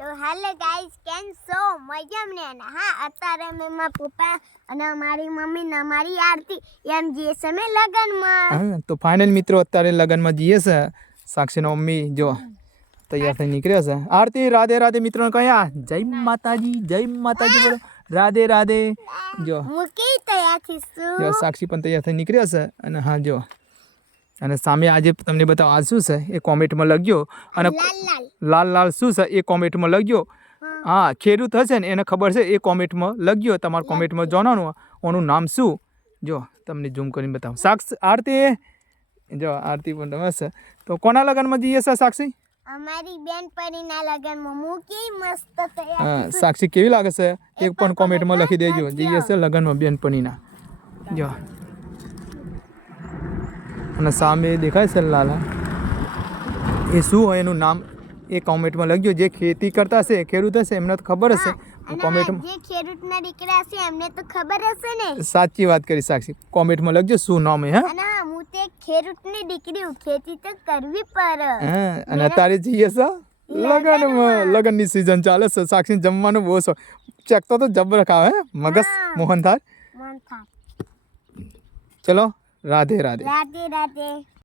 તો hello guys, કેમ છો? મજામાં ને? હા, અત્યારે અમે મારા પપ્પા અને મારી મમ્મી ને મારી આરતી એમ જઈએ છે અમે લગનમાં. હા, તો ફાઇનલ મિત્રો અત્યારે લગનમાં જઈએ છે. સાક્ષીનો મમ્મી જો તૈયાર થઈ નીકળ્યા છે. આરતી રાધે રાધે મિત્રો કયા જય માતાજી બોલો. રાધે રાધે. જો મૂકી તૈયાર થઈશું. જો સાક્ષી પણ તૈયાર થઈ નીકળ્યા છે. અને હા જો અને સામે આજે તમને બતાવો આ શું છે એ કોમેન્ટમાં લખજો. અને લાલ લાલ શું છે એ કોમેન્ટમાં લખજો. હા, ખેડૂત હશે ને એને ખબર છે એ કોમેન્ટમાં લખજો. તમારા કોમેન્ટમાં જણાવવાનું ઓનું નામ શું. જો તમને ઝૂમ કરીને બતાવો. આરતી જો આરતી પણ રમે છે. તો કોના લગનમાં જઈએ છે સાક્ષી? અમારી બેનપણીના લગનમાં. મૂકી મસ્ત તૈયાર. હા, સાક્ષી કેવી લાગે છે એક પણ કોમેન્ટમાં લખી દેજો. જઈએ છે લગનમાં બેનપણીના. જો અને સામે દેખાય છે લાલા એ શું હોય એનું નામ એ કોમેન્ટમાં લખજો. જે ખેતી કરતા હશે ખેડૂત હશે એમને તો ખબર હશે. કોમેન્ટમાં જે ખેડૂતના દીકરા છે એમને તો ખબર હશે ને. સાચી વાત કરી સાક્ષી. કોમેન્ટમાં લખજો શું નામ હે. અને હું તે ખેડૂતની દીકરી હું, ખેતી તો કરવી પડે. હા, અને અત્યારે જઈએ છે લગનમાં. લગનની સિઝન ચાલે છે. સાક્ષી જમવાનું બહુ શોખ. ચેક તો જબર ખાવે મગસ મોહન થાળ. ચલો રાધે રાધે. રાધે રાધે.